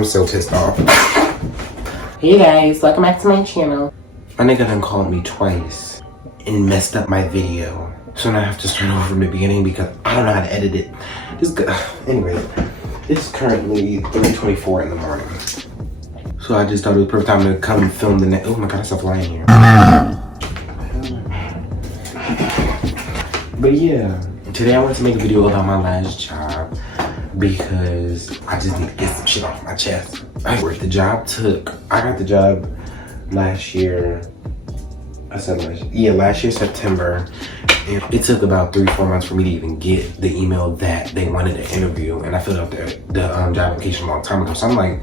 I'm so pissed off. Hey guys, welcome back to my channel. My nigga done called me twice and messed up my video. So now I have to start over from the beginning because I don't know how to edit it. Anyway, it's currently 3:24 in the morning. So I just thought it was perfect time to come and film the next. Oh my god, there's a fly in here. But yeah, today I wanted to make a video about my last job because I just need to get some shit off my chest. I got the job last year. Last year, September. And it took about 3-4 months for me to even get the email that they wanted to interview. And I filled out the job application a long time ago. So I'm like,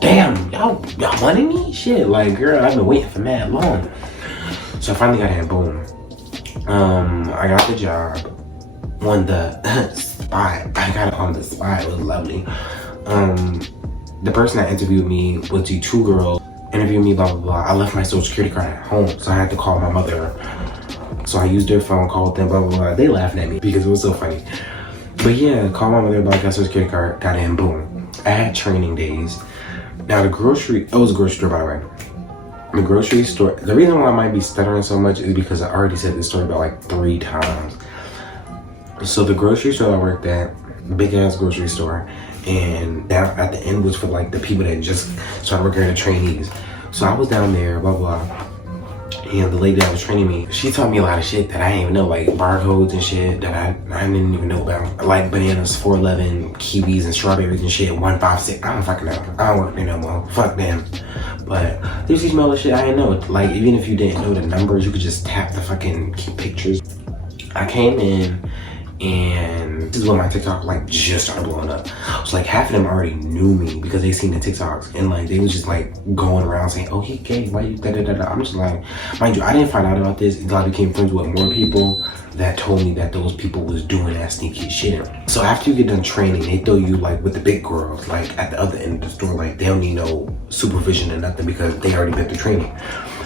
damn, y'all wanted me? Shit, like, girl, I've been waiting for mad long. So I finally got in, boom. I got the job on the spot. I got it on the spot. It was lovely. The person that interviewed me was the two girls. Interviewed me, blah, blah, blah. I left my social security card at home, so I had to call my mother. So I used their phone, called them, blah, blah, blah. They laughed at me because it was so funny. But yeah, called my mother, got social security card, got in, boom. I had training days. Now it was a grocery store, by the way. The grocery store, the reason why I might be stuttering so much is because I already said this story about like 3 times. So the grocery store I worked at, big ass grocery store, and down at the end was for like the people that just started working as trainees. So I was down there, blah, blah. And the lady that was training me, she taught me a lot of shit that I didn't even know, like barcodes and shit that I didn't even know about. Like bananas, 411, kiwis and strawberries and shit, 156. I don't fucking know. I don't work there no more. Fuck them. But there's these other shit I didn't know. Like even if you didn't know the numbers, you could just tap the fucking pictures. I came in and this is when my TikTok like just started blowing up. So like half of them already knew me because they seen the TikToks and like they was just like going around saying, oh, he gay, why you da da da da. I'm just like, mind you, I didn't find out about this until I became friends with more people that told me that those people was doing that sneaky shit. So after you get done training, they throw you like with the big girls, like at the other end of the store, like they don't need no supervision or nothing because they already been through training.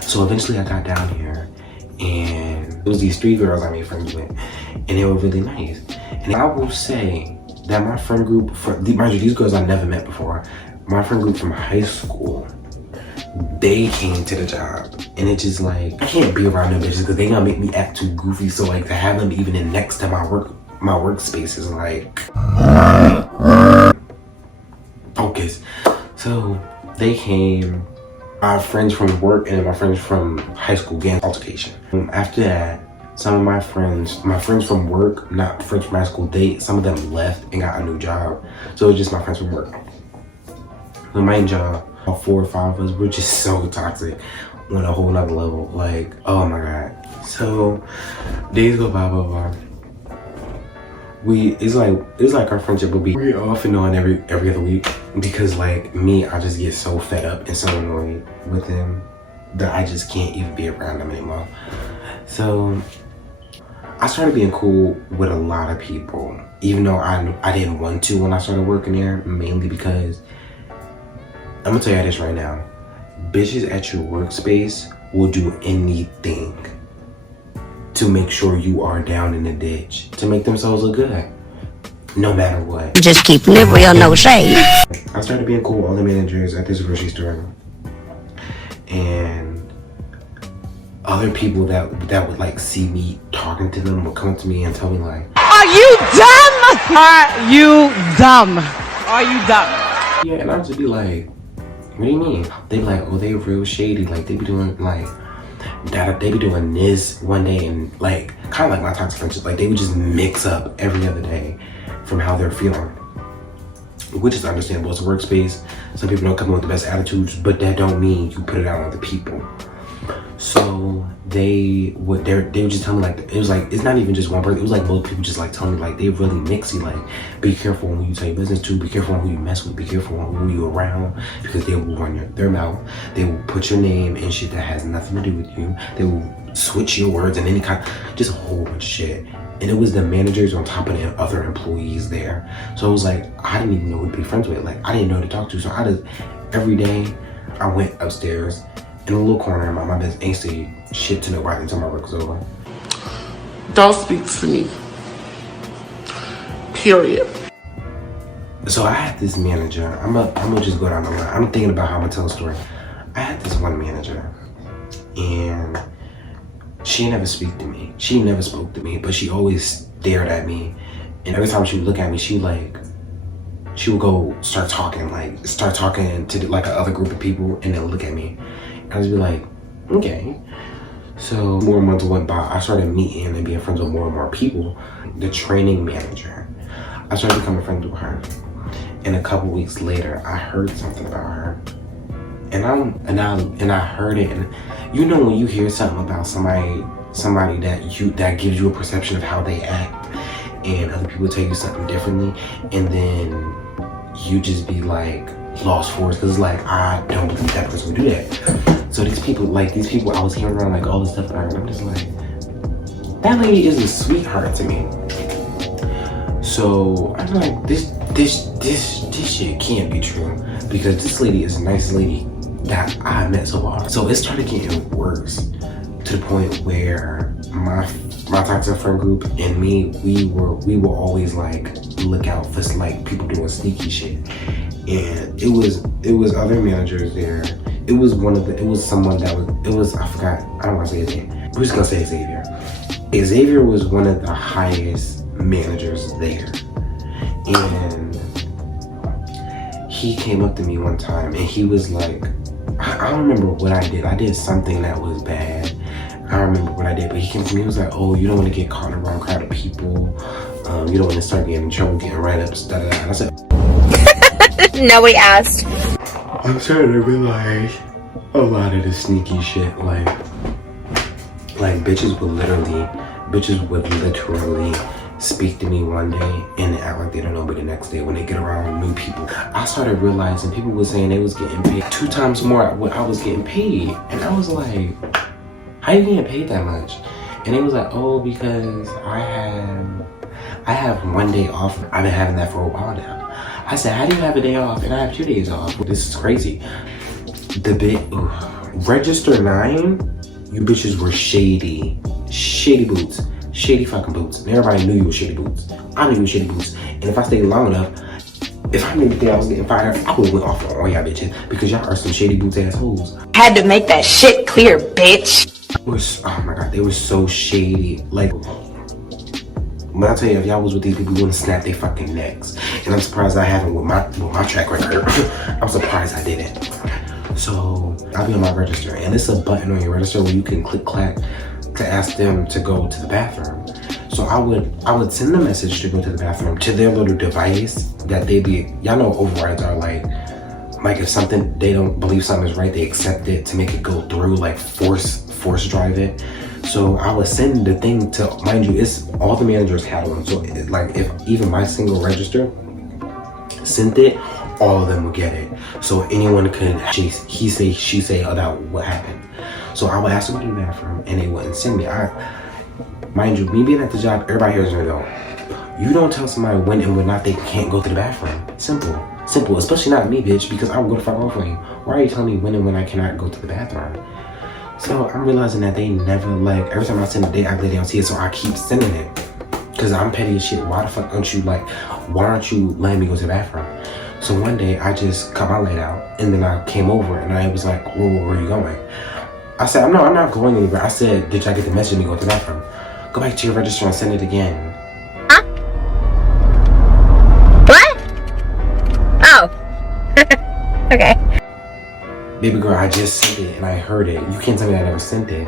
So eventually I got down here and it was these 3 girls I made friends with and they were really nice. And I will say that my friend group, mind you, these girls I never met before, my friend group from high school, they came to the job and it's just like, I can't be around them bitches because they gonna make me act too goofy. So like to have them even in next to my workspace is like, focus. So they came, my friends from work and my friends from high school gang altercation. After that, some of my friends from work, not friends from high school, some of them left and got a new job. So it was just my friends from work. The main job, all 4 or 5 of us were just so toxic on a whole nother level. Like, oh my God. So days go by, blah, blah. It's like our friendship will be off and on every other week because like me, I just get so fed up and so annoyed with them that I just can't even be around them anymore. So I started being cool with a lot of people, even though I didn't want to when I started working there, mainly because I'm gonna tell you this right now, bitches at your workspace will do anything to make sure you are down in the ditch, to make themselves look good, no matter what. Just keeping it real, no shade. I started being cool with all the managers at this grocery store, and other people that would like see me talking to them would come to me and tell me like, are you dumb? Are you dumb? Are you dumb? Yeah, and I would just be like, what do you mean? They be like, oh, they real shady. Like they be doing like that. They be doing this one day and like kind of like my toxic friendship. Like they would just mix up every other day from how they're feeling, which is understandable. It's a workspace. Some people don't come in with the best attitudes, but that don't mean you put it out on the people. So they would just tell me like, it was like, it's not even just one person, it was like both people just like telling me like, they really mixy, like be careful when you tell your business to, be careful who you mess with, be careful who you around, because they will run their mouth, they will put your name in shit that has nothing to do with you, they will switch your words and any kind, just a whole bunch of shit. And it was the managers on top of the other employees there. So it was like, I didn't even know who to be friends with, like I didn't know who to talk to. So every day I went upstairs in a little corner in my business, ain't say shit to nobody until my work was over. Don't speak to me. Period. So I had this manager. I'm gonna just go down the line. I'm thinking about how I'm gonna tell a story. I had this one manager, and she never speak to me. She never spoke to me, but she always stared at me. And every time she would look at me, she would go start talking to like another group of people, and then look at me. And I would be like, okay. So more months went by. I started meeting and being friends with more and more people. The training manager, I started becoming friends with her. And a couple weeks later, I heard something about her. And I heard it, and you know when you hear something about somebody that gives you a perception of how they act, and other people tell you something differently, and then you just be like lost for it, because it's like, I don't believe that person would do that. So these people, I was hearing around like all this stuff about her, and I'm just like, that lady is a sweetheart to me. So I'm like, this shit can't be true, because this lady is the nicest lady that I met so far. So it started getting worse to the point where my toxic friend group and me, we were always like look out for like people doing sneaky shit. And it was other managers there. I forgot, I don't want to say his name. We're just gonna say Xavier. Xavier was one of the highest managers there. And he came up to me one time and he was like, I don't remember what I did. I did something that was bad. I don't remember what I did, but he came to me, he was like, oh, you don't want to get caught in the wrong crowd of people. You don't want to start getting in trouble, getting right up, da da da. And I said, No, we asked. I'm starting to realize a lot of the sneaky shit, like bitches would literally speak to me one day and act like they don't know me the next day when they get around new people. I started realizing people were saying they was getting paid 2 times more what I was getting paid. And I was like, how you getting paid that much? And they was like, oh, because I have 1 day off. I've been having that for a while now. I said, how do you have a day off and I have 2 days off? This is crazy. Register 9, you bitches were shady. Shady boots. Shady fucking boots. And everybody knew you were shady boots. I knew you were shady boots. And if I stayed long enough, if I didn't think I was getting fired, I would have went off on all y'all bitches, because y'all are some shady boots assholes. Had to make that shit clear, bitch. Oh my god, they were so shady. Like, when I tell you, if y'all was with these people, you wouldn't snap their fucking necks. And I'm surprised I haven't with my track record. I'm surprised I didn't. So I'll be on my register, and it's a button on your register where you can clack to ask them to go to the bathroom. So I would send the message to go to the bathroom to their little device that y'all know overrides are like if something, they don't believe something is right, they accept it to make it go through, like force drive it. So I would send the thing to, mind you, it's all the managers had one. So if even my single register sent it, all of them would get it. So anyone could he say, she say about what happened. So I would ask them to the bathroom and they wouldn't send me. Mind you, me being at the job, everybody here is gonna go, you don't tell somebody when and when not they can't go to the bathroom. Simple, especially not me, bitch, because I will go the fuck off on you. Why are you telling me when and when I cannot go to the bathroom? So I'm realizing that they never, like, every time I send it, they act like they don't see it, so I keep sending it. Because I'm petty as shit. Why the fuck aren't you letting me go to the bathroom? So one day I just cut my light out, and then I came over and I was like, whoa, where are you going? I said, I'm not going anywhere. I said, did y'all get the message? Me go to the bathroom. Go back to your register and send it again. Huh? What? Oh. Okay. Baby girl, I just sent it and I heard it. You can't tell me I never sent it.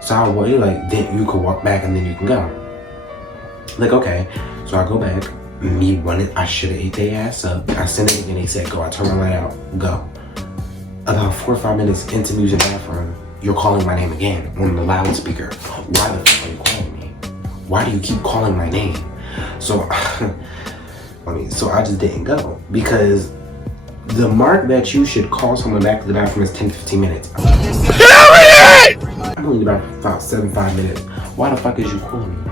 So I was like, then you could walk back and then you can go. Like, okay. So I go back. I should have ate their ass up. I sent it and they said, go. I turned my light out. Go. About 4 or 5 minutes into me using the bathroom, you're calling my name again on the loudspeaker. Why the fuck are you calling me? Why do you keep calling my name? So, so I just didn't go, because the mark that you should call someone back to the bathroom is 10-15 minutes. I'm only about 7-5 minutes. Why the fuck is you calling me?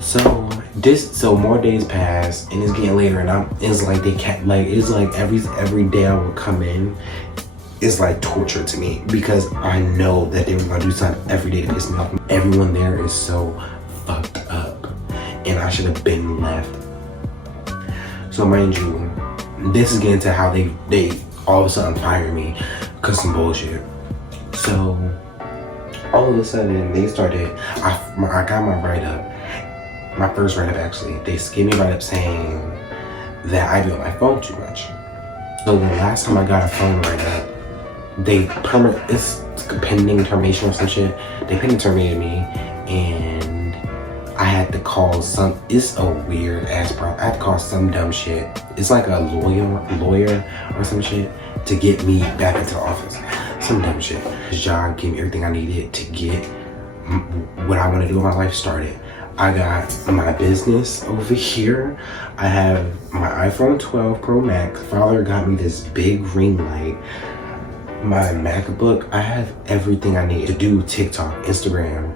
So more days pass and it's getting later, and it's like every day I would come in, it's like torture to me, because I know that they were gonna do something every day to piss me off. Everyone there is so fucked up, and I should have been left. So mind you, this is getting to how they all of a sudden fired me because some bullshit. So all of a sudden they started, I got my write-up, my first write-up actually. They gave me a write-up saying that I be on my phone too much. So the last time I got a phone write-up, it's a pending termination or some shit. They pending terminated me, and I had to call it's a weird ass problem. I had to call some dumb shit. It's like a lawyer or some shit to get me back into the office. Some dumb shit. This job gave me everything I needed to get what I want to do in my life started. I got my business over here. I have my iPhone 12 Pro Max. Father got me this big ring light. My MacBook. I have everything I need to do TikTok, Instagram,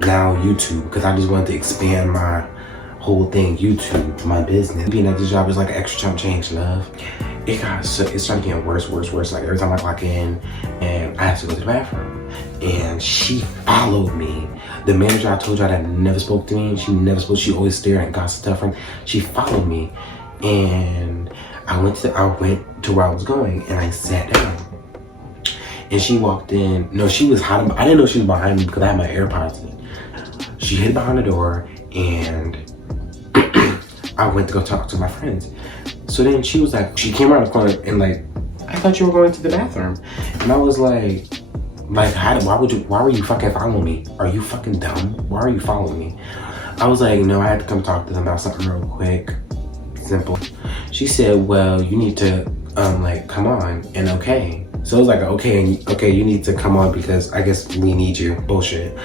now YouTube, because I just wanted to expand my whole thing, YouTube, my business. Being at this job is like an extra chunk change, love. It started getting worse. Like every time I clock in and I have to go to the bathroom, and she followed me. The manager I told y'all that never spoke to me, she always stared and gossiped to her friend. She followed me, and I went to where I was going, and I sat down. And she walked in. No, she was hiding. I didn't know she was behind me because I had my AirPods in. She hid behind the door, and I went to go talk to my friends. So then she was like, she came around the corner and like, I thought you were going to the bathroom. And I was like, why were you fucking following me? Are you fucking dumb? Why are you following me? I was like, no, I had to come talk to them about something real quick. Simple. She said, well, you need to come on, and okay. So it was like, okay, you need to come on because I guess we need you. Bullshit.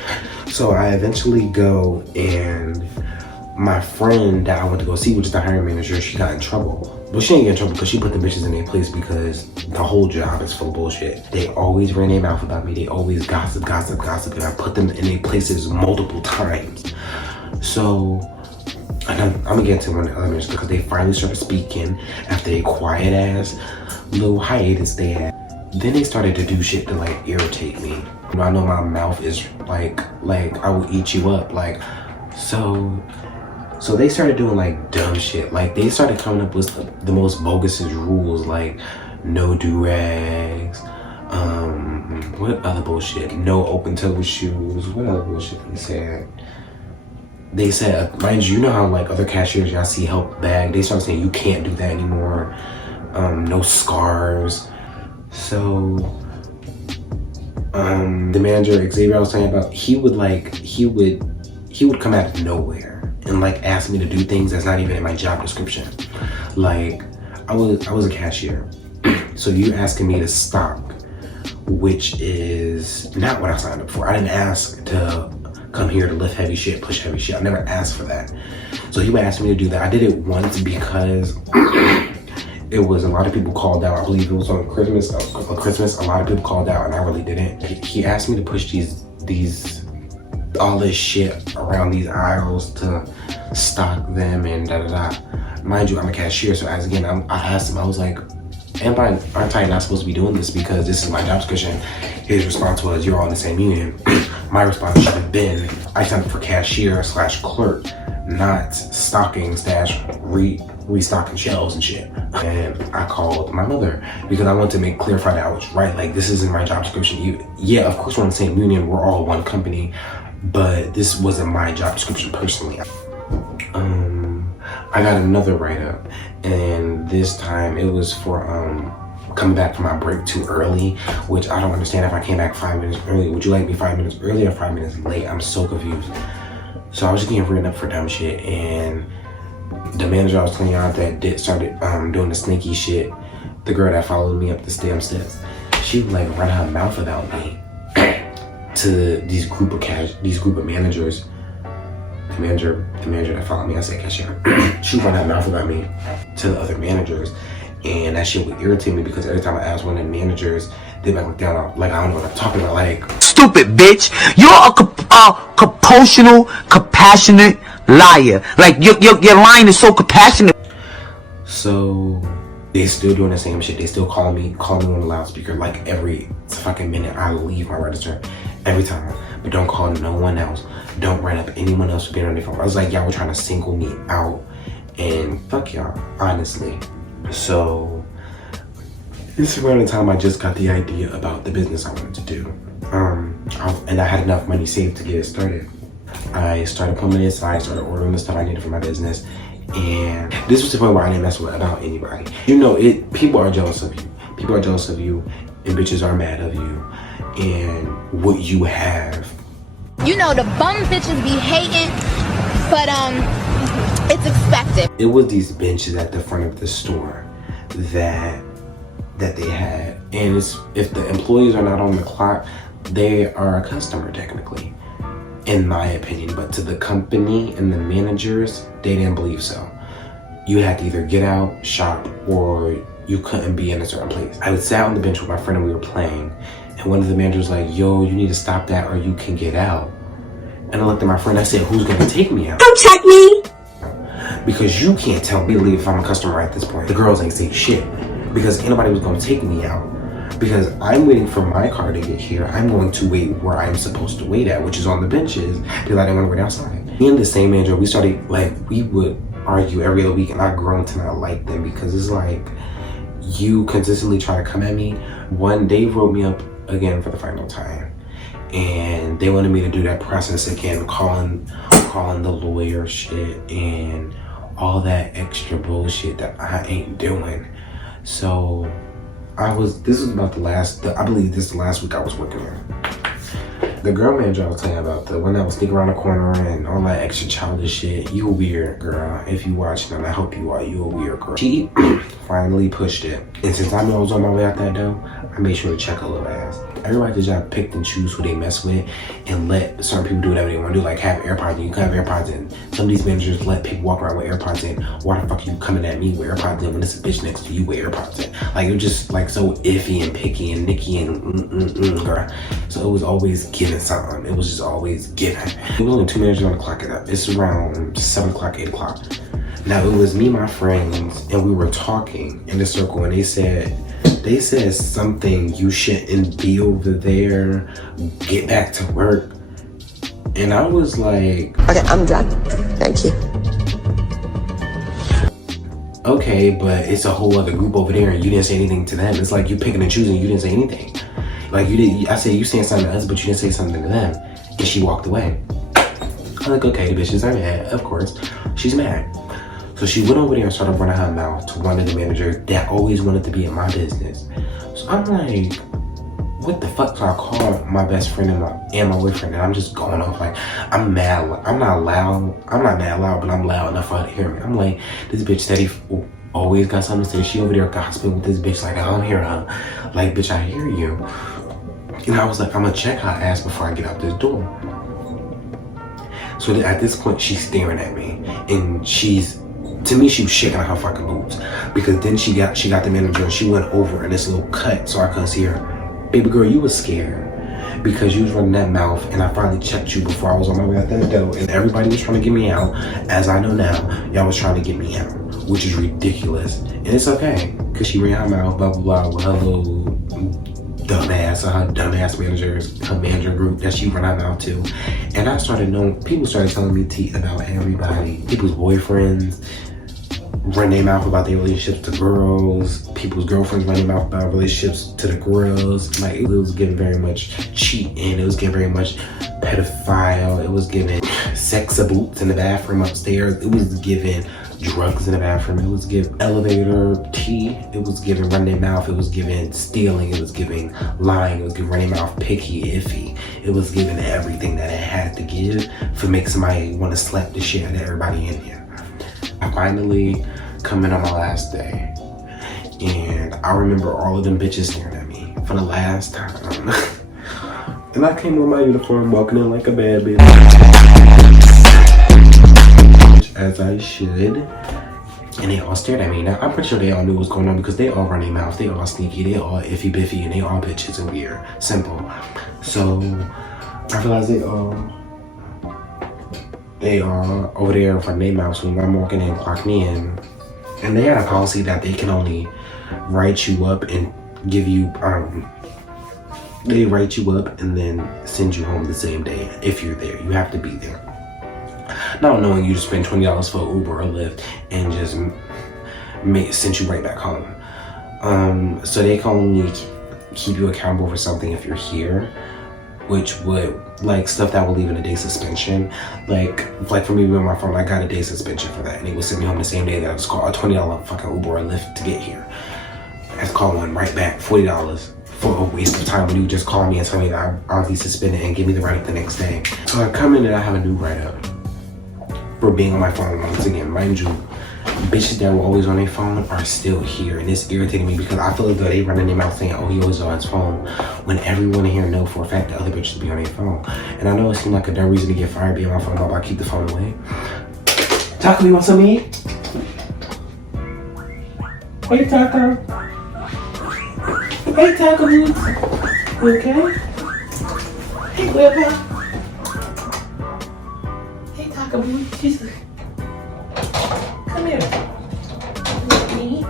So I eventually go, and my friend that I went to go see, which is the hiring manager, she got in trouble. But she didn't get in trouble because she put the bitches in their place because the whole job is full of bullshit. They always ran their mouth about me. They always gossip, and I put them in their places multiple times. So, and I'm gonna get to one of the elements because they finally started speaking after a quiet ass little hiatus they had. Then they started to do shit to like irritate me. I know my mouth is like I will eat you up, like, so they started doing like dumb shit. Like they started coming up with the most bogus rules, like no do-rags, what other bullshit? No open-toe shoes. What other bullshit they said? They said, mind you, know how like other cashiers y'all see help bag, they started saying you can't do that anymore. No scarves. So the manager Xavier I was talking about, he would come out of nowhere and like ask me to do things that's not even in my job description. Like I was a cashier. So you asking me to stock, which is not what I signed up for. I didn't ask to come here to lift heavy shit, push heavy shit. I never asked for that. So he would ask me to do that. I did it once because it was a lot of people called out. I believe it was on Christmas. A lot of people called out, and I really didn't. He asked me to push all this shit around these aisles to stock them and da da da. Mind you, I'm a cashier, so I asked him. I was like, aren't I not supposed to be doing this because this is my job description? His response was, you're all in the same union. My response should have been, I signed up for cashier/clerk, not stocking restocking shelves and shit. And I called my mother because I wanted to clarify that I was right. Like, this isn't my job description. Yeah, of course we're in the same union. We're all one company, but this wasn't my job description personally. I got another write-up, and this time it was for coming back from my break too early, which I don't understand. If I came back 5 minutes early, would you like me 5 minutes early or 5 minutes late? I'm so confused. So I was just getting written up for dumb shit, and the manager I was telling y'all that started doing the sneaky shit, the girl that followed me up the damn steps, she would like run her mouth about me to these group of managers. The manager that followed me, I said cashier. She would run her mouth about me to the other managers, and that shit would irritate me because every time I asked one of the managers, they would look down like I don't know what I'm talking about. Like, stupid bitch, you're a compassionate liar. Like your line is so compassionate. So they still doing the same shit. They still call me on the loudspeaker like every fucking minute. I leave my register every time, but don't call no one else. Don't write up anyone else for being on their phone. I was like, y'all were trying to single me out And fuck y'all, honestly. So this is around the time I just got the idea about the business I wanted to do. And I had enough money saved to get it started. I started putting it aside, started ordering the stuff I needed for my business. And this was the point where I didn't mess with about anybody. You know, people are jealous of you. People are jealous of you, and bitches are mad of you and what you have. You know, the bum bitches be hating, but it's expected. It was these benches at the front of the store that they had, and if the employees are not on the clock, they are a customer technically, in my opinion. But to the company and the managers, they didn't believe so. You had to either get out, shop, or you couldn't be in a certain place. I would sat on the bench with my friend and we were playing, and one of the managers was like, yo, you need to stop that or you can get out. And I looked at my friend, I said, who's gonna take me out? Don't check me! Because you can't tell me to leave if I'm a customer at this point. The girls ain't say shit, because anybody was gonna take me out. Because I'm waiting for my car to get here, I'm going to wait where I'm supposed to wait at, which is on the benches, because I didn't want to wait outside. Me and the same manager, we started, like, we would argue every other week, and I've grown to not like them, because it's like, you consistently try to come at me. One day wrote me up again for the final time, and they wanted me to do that process again, calling the lawyer shit and all that extra bullshit that I ain't doing. So this was about I believe this is the last week I was working there. The girl manager I was telling you about, the one that was sneaking around the corner and all that extra childish shit, you a weird girl. If you watching, and I hope you are, you a weird girl. She finally pushed it. And since I knew I was on my way out that door, I made sure to check her little ass. Everybody just gotta pick and choose who they mess with and let certain people do whatever they want to do, like have AirPods in. You can have AirPods in. Some of these managers let people walk around with AirPods in. Why the fuck are you coming at me with AirPods in when it's a bitch next to you with AirPods in? Like, it was just like so iffy and picky and nicky and girl. So it was always giving something. It was just always giving. It was only 2 managers on the clock. It's around 7 o'clock, 8 o'clock. Now it was me and my friends, and we were talking in a circle, and they said something, you shouldn't be over there, get back to work. And I was like, okay, I'm done. Thank you. Okay, but it's a whole other group over there and you didn't say anything to them. It's like you picking and choosing, you didn't say anything. Like I said, you saying something to us, but you didn't say something to them. And she walked away. I'm like, okay, the bitches are mad, of course. She's mad. So she went over there and started running her mouth to one of the managers that always wanted to be in my business. So I'm like, what the fuck? So I called my best friend and my boyfriend, and I'm just going off like, I'm mad. I'm not mad loud, but I'm loud enough for her to hear me. I'm like, this bitch steady always got something to say. She over there gossiping with this bitch like, I don't hear her. Like, bitch, I hear you. And I was like, I'm gonna check her ass before I get out this door. So at this point, she's staring at me, and to me, she was shaking her fucking boots, because then she got the manager and she went over in this little cut so I couldn't see her. Baby girl, you was scared because you was running that mouth, and I finally checked you before I was on my way out that door, and everybody was trying to get me out. As I know now, y'all was trying to get me out, which is ridiculous. And it's okay, because she ran her mouth, blah, blah, blah, with her little dumbass, or her dumbass managers, her manager group that she run her mouth to. And I started knowing, people started telling me tea about everybody, people's boyfriends, run their mouth about their relationships to girls, people's girlfriends run their mouth about relationships to the girls. Like, it was giving very much cheating, it was giving very much pedophile, it was giving sex abuse in the bathroom upstairs, it was giving drugs in the bathroom, it was giving elevator tea, it was giving run their mouth, it was giving stealing, it was giving lying, it was giving run their mouth picky, iffy, it was giving everything that it had to give for make somebody want to slap the shit out of everybody in here. I finally come in on my last day, and I remember all of them bitches staring at me for the last time. And I came with my uniform, walking in like a bad bitch, as I should. And they all stared at me. Now, I'm pretty sure they all knew what was going on, because they all run their mouth, they all sneaky, they all iffy biffy, and they all bitches and weird. Simple. So I realized they are over there in front of their mouth, so when I'm walking in, clock me in. And they had a policy that they can only write you up and give you, they write you up and then send you home the same day if you're there. You have to be there. not knowing you to spend $20 for Uber or Lyft and just send you right back home. So they can only keep you accountable for something if you're here, which would, like, stuff that will leave in a day suspension. Like for me with my phone, I got a day suspension for that, and they would send me home the same day that I just called a $20 fucking Uber or Lyft to get here. I had to call one right back, $40 for a waste of time when you just call me and tell me that I'll be suspended and give me the write-up the next day. So I come in and I have a new write-up for being on my phone once again. Mind you, bitches that were always on their phone are still here, and it's irritating me because I feel as though they running their mouth saying, oh, he always on his phone, when everyone in here know for a fact that other bitches be on their phone. And I know it seems like a dumb reason to get fired being on my phone, but I keep the phone away. Taco, you want some meat? Hey, Taco. Hey, Taco, you okay? Hey, Whipper. Hey, Taco, Jesus. Come here. Me.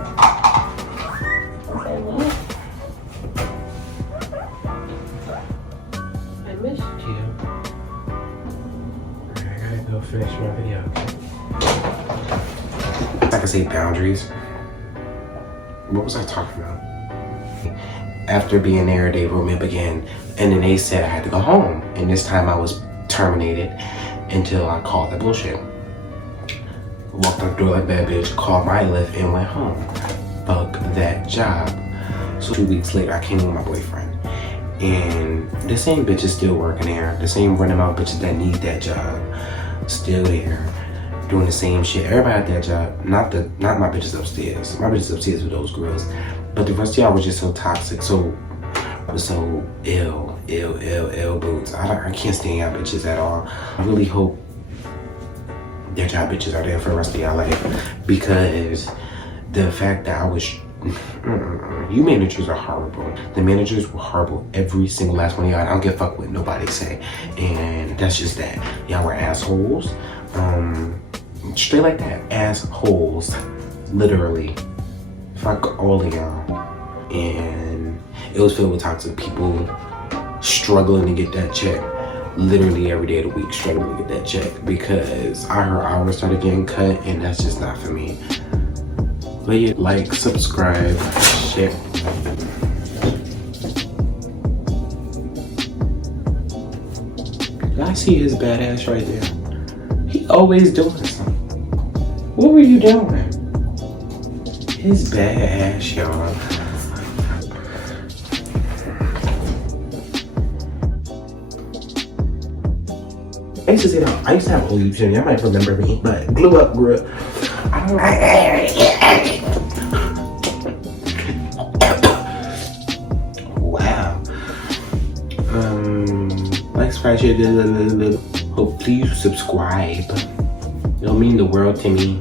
I missed you. I gotta go finish my video. I can say boundaries. What was I talking about? After being there, they wrote me up again, and then they said I had to go home. And this time I was terminated until I called that bullshit. Walked out the door like that bitch, called my Lyft, and went home. Fuck that job. So 2 weeks later, I came with my boyfriend. And the same bitches still working there. The same running out bitches that need that job. Still there. Doing the same shit. Everybody had that job. Not my bitches upstairs. My bitches upstairs with those girls. But the rest of y'all was just so toxic. So ill boots. I can't stand y'all bitches at all. I really hope their job bitches are there for the rest of y'all life, because the fact that I was you managers are horrible. The managers were horrible. Every single last one of y'all. I don't give a fuck what nobody say. And that's just that. Y'all were assholes. Straight like that. Assholes. Literally. Fuck all of y'all. And it was filled with toxic people struggling to get that check. Literally every day of the week struggling to get that check because I heard hours started getting cut, and that's just not for me. But yeah, like, subscribe, share. I see his badass right there. He always doing something. What were you doing? His badass, y'all. I used to say that. I used to have old YouTube channel. I might remember me, but blew up, bro. I don't wow. Like, subscribe, share. Hope please subscribe. It'll mean the world to me.